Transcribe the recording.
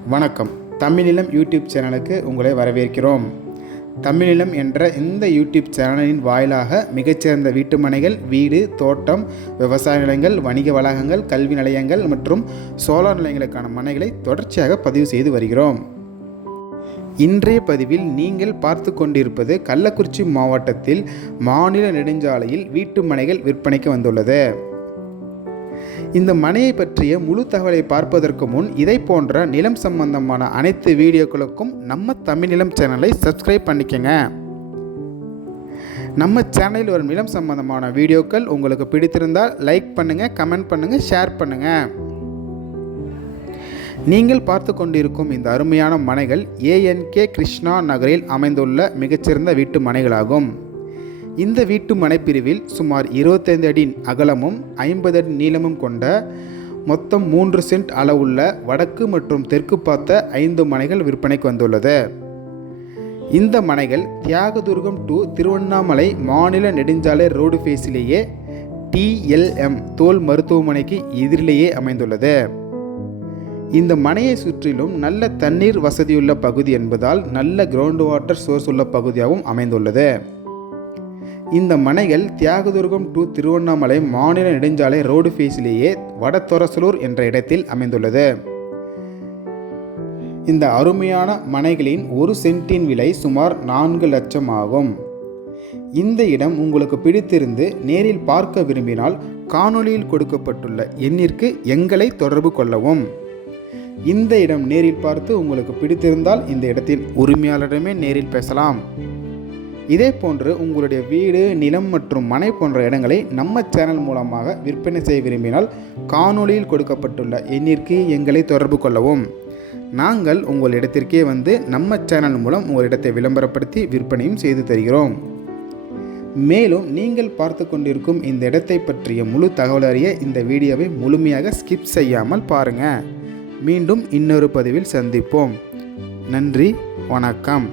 வணக்கம். தமிழிலம் யூடியூப் சேனலுக்கு உங்களை வரவேற்கிறோம். தமிழிலம் என்ற இந்த யூடியூப் சேனலின் வாயிலாக மிகச்சிறந்த வீட்டுமனைகள், வீடு, தோட்டம், விவசாய நிலங்கள், வணிக வளாகங்கள், கல்வி நிலையங்கள் மற்றும் சோலார் நிலையங்களுக்கான மனைகளை தொடர்ச்சியாக பதிவு செய்து வருகிறோம். இன்றைய பதிவில் நீங்கள் பார்த்து கொண்டிருப்பது கள்ளக்குறிச்சி மாவட்டத்தில் மாநில நெடுஞ்சாலையில் வீட்டு மனைகள் விற்பனைக்கு வந்துள்ளது. இந்த மனையை பற்றிய முழு தகவலை பார்ப்பதற்கு முன் இதை போன்ற நிலம் சம்பந்தமான அனைத்து வீடியோக்களுக்கும் நம்ம தமிழ்நிலம் சேனலை சப்ஸ்கிரைப் பண்ணிக்கங்க. நம்ம சேனலில் வரும் நிலம் சம்பந்தமான வீடியோக்கள் உங்களுக்கு பிடித்திருந்தால் லைக் பண்ணுங்கள், கமெண்ட் பண்ணுங்கள், ஷேர் பண்ணுங்கள். நீங்கள் பார்த்து கொண்டிருக்கும் இந்த அருமையான மனைகள் ANK கிருஷ்ணா நகரில் அமைந்துள்ள மிகச்சிறந்த வீட்டு மனைகளாகும். இந்த வீட்டு மனைப்பிரிவில் சுமார் 25 அடி அகலமும் 50 அடி நீளமும் கொண்ட மொத்தம் 3 சென்ட் அளவுள்ள வடக்கு மற்றும் தெற்கு பார்த்த 5 மனைகள் விற்பனைக்கு வந்துள்ளது. இந்த மனைகள் தியாகதுர்கம் டு திருவண்ணாமலை மாநில நெடுஞ்சாலை ரோடு ஃபேஸிலேயே TLM தோல் மருத்துவமனைக்கு எதிரிலேயே அமைந்துள்ளது. இந்த மனையை சுற்றிலும் நல்ல தண்ணீர் வசதியுள்ள பகுதி என்பதால் நல்ல கிரவுண்ட் வாட்டர் சோர்ஸ் உள்ள பகுதியாகவும் அமைந்துள்ளது. இந்த மனைகள் தியாகதுர்கம் டு திருவண்ணாமலை மாநில நெடுஞ்சாலை ரோடு ஃபேஸிலேயே வடதொரசலூர் என்ற இடத்தில் அமைந்துள்ளது. இந்த அருமையான மனைகளின் 1 சென்ட்டின் விலை சுமார் 4 லட்சம் ஆகும். இந்த இடம் உங்களுக்கு பிடித்திருந்து நேரில் பார்க்க விரும்பினால் காணொளியில் கொடுக்கப்பட்டுள்ள எண்ணிற்கு எங்களை தொடர்பு கொள்ளவும். இந்த இடம் நேரில் பார்த்து உங்களுக்கு பிடித்திருந்தால் இந்த இடத்தின் உரிமையாளரிடமே நேரில் பேசலாம். இதே போன்று உங்களுடைய வீடு, நிலம் மற்றும் மனை போன்ற இடங்களை நம்ம சேனல் மூலமாக விற்பனை செய்ய விரும்பினால் காணொளியில் கொடுக்கப்பட்டுள்ள எண்ணிற்கு எங்களை தொடர்பு கொள்ளவும். நாங்கள் உங்கள் இடத்திற்கே வந்து நம்ம சேனல் மூலம் உங்கள் இடத்தை விளம்பரப்படுத்தி விற்பனையும் செய்து தருகிறோம். மேலும் நீங்கள் பார்த்து கொண்டிருக்கும் இந்த இடத்தை பற்றிய முழு தகவல் அறிய இந்த வீடியோவை முழுமையாக ஸ்கிப் செய்யாமல் பாருங்கள். மீண்டும் இன்னொரு பதிவில் சந்திப்போம். நன்றி, வணக்கம்.